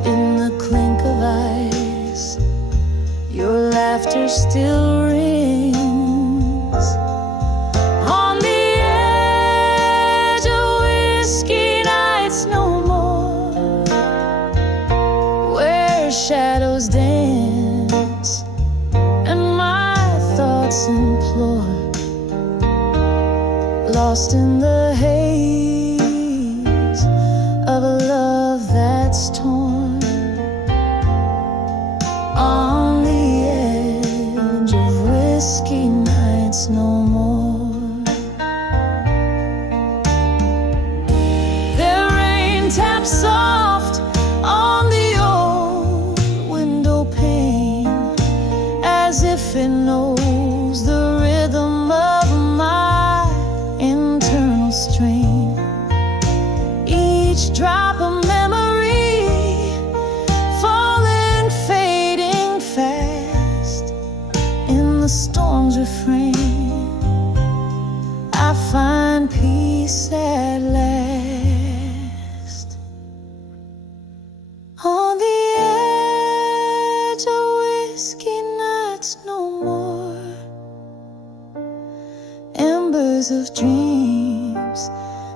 in the clink of ice, your laughter still rings. On the edge of whiskey nights no more, where shadows dance and my thoughts implore, lost in the haze of a love that's torn, on the edge of whiskey nights no more. songs refrain, I find peace at last. On the edge of whiskey nights no more, embers of dreams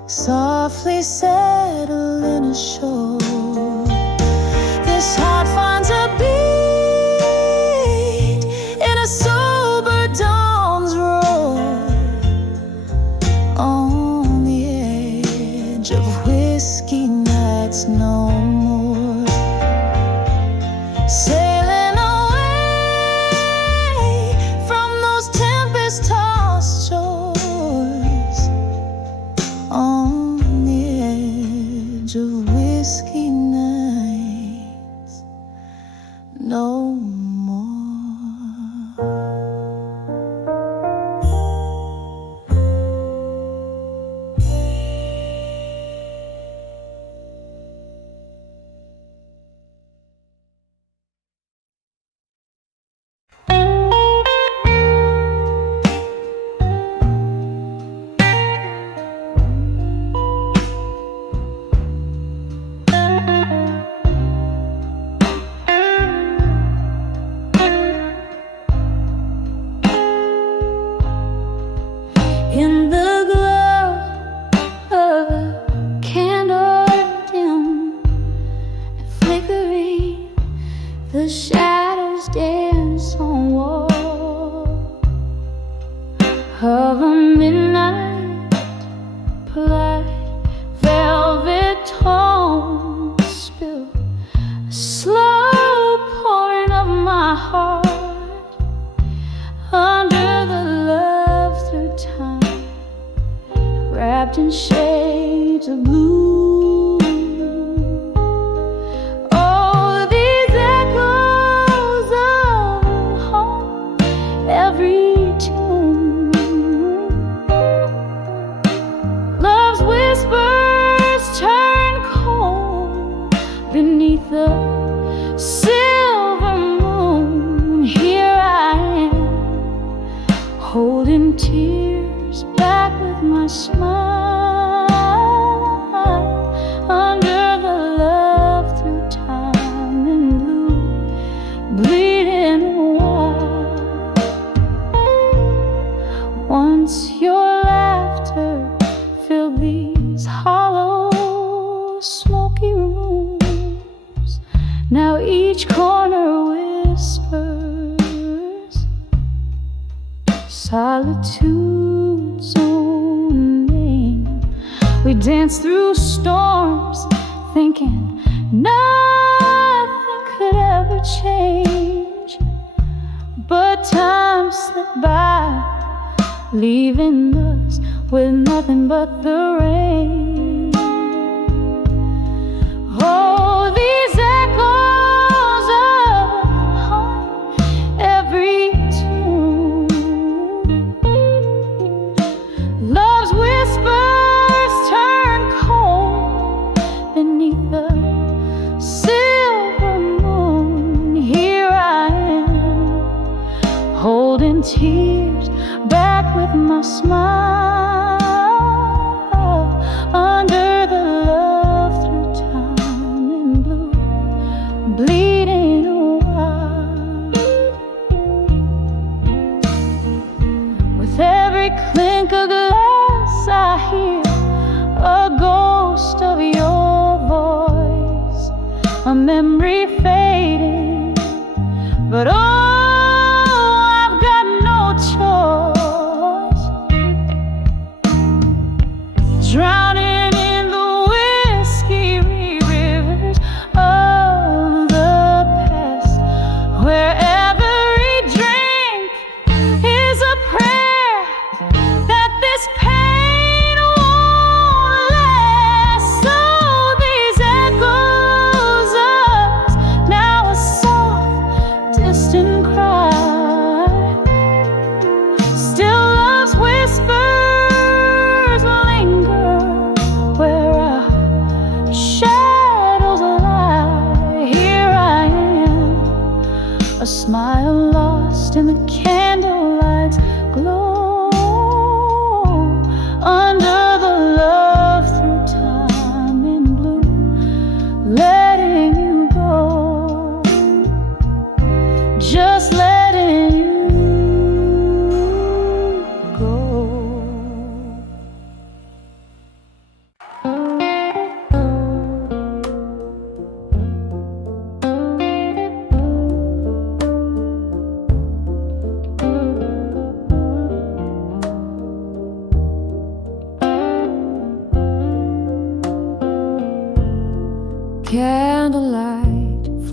softly settling ashore. This heart finds a beat in a sober dawn's roar. On the edge of whiskey nights no more, sailing away from those tempest-tossed shores. On the edge of whiskey nights no more. In the glow of a candle dim and flickering, the shadows dance on wall of a midnight polite velvet tone. Spill a slow pouring of my heart under the love through time, wrapped in shades of blue. Oh, these echoes of home, every tune, love's whispers turn cold beneath the silver moon. Here I am, holding tears back with my smile, under the love through time and blue, bleeding wild. Once your laughter filled these hollow, smoky rooms, now each corner whispers solitude's own name. We dance through storms, thinking nothing could ever change, but time slipped by, leaving us with nothing but the rain. Oh, these echoes of home, every tune, love's whispers turn cold beneath the silver moon. Here I am, holding tears back with my smile, under the love through time and blue, bleeding wild. With every clink of glass I hear a ghost of your voice, a memory fading, but oh, I've got no choice. Drowning in the whiskey rivers of the past, where every drink is a prayer that this pain won't last. So these echoes of now a soft, distant cry, still love's whispers linger where our shadows lie. Here I am, a smile lost in the candlelight,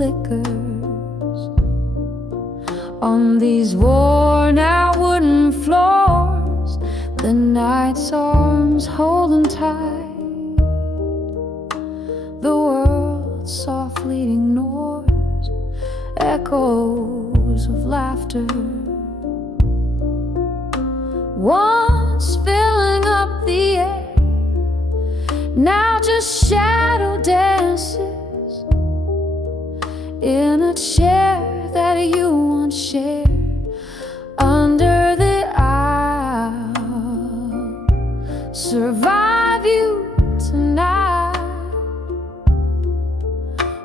flickers on these worn-out wooden floors. The night's arms holding tight, the world softly ignores echoes of laughter. Once filling up the air, now just shadow dances in a chair that you once shared under the aisle. Survive you tonight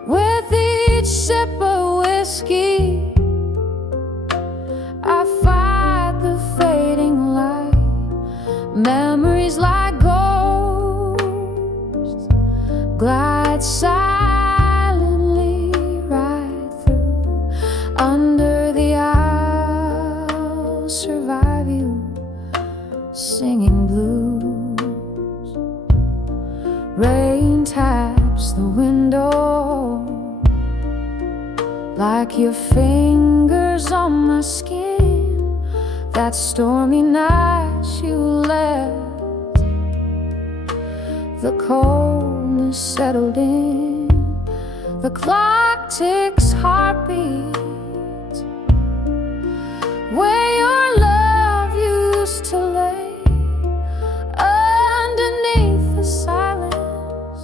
with each sip of whiskey. I fight the fading light, memories like ghosts glide silently right through under the aisle. Survive you singing blues. Rain taps the window like your fingers on my skin. That stormy night you left, the coldness settled in. The clock ticks heartbeats where your love used to lay underneath the silence.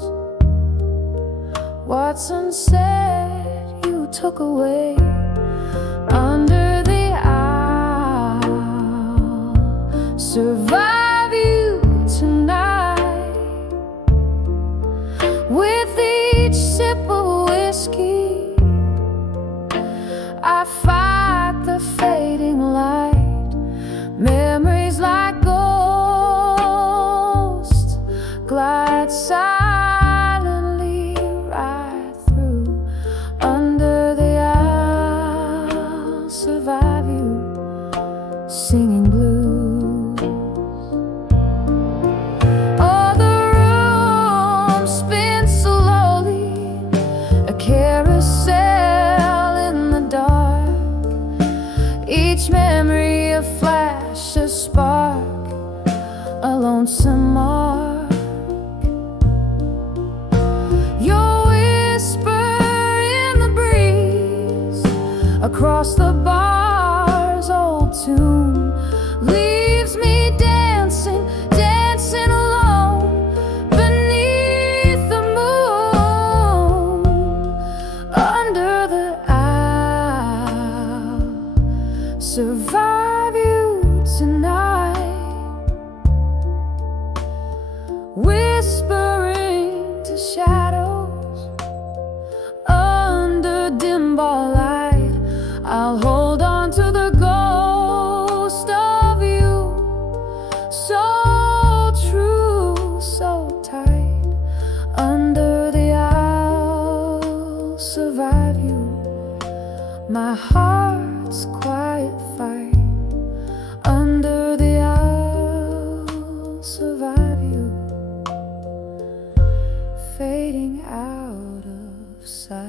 What's unsaid you took away under the aisle. Survive you tonight with each sip of whiskey. I fight the fading light, memories like ghosts glide silently right through under the aisle. Survive you singing blues. Oh, the room spins slowly, a carousel in the dark. Each memory a flash, a spark, a lonesome mark. Your whisper in the breeze across the bar's old tune leaves me dancing, dancing alone beneath the moon under the aisle. Survive you tonight, whispering to shadows under dim ball light. I'll hold on to the ghost of you, so true, so tight under the aisle. Survive you, my heart's quiet fight under the aisle. Survive you, fading out of sight.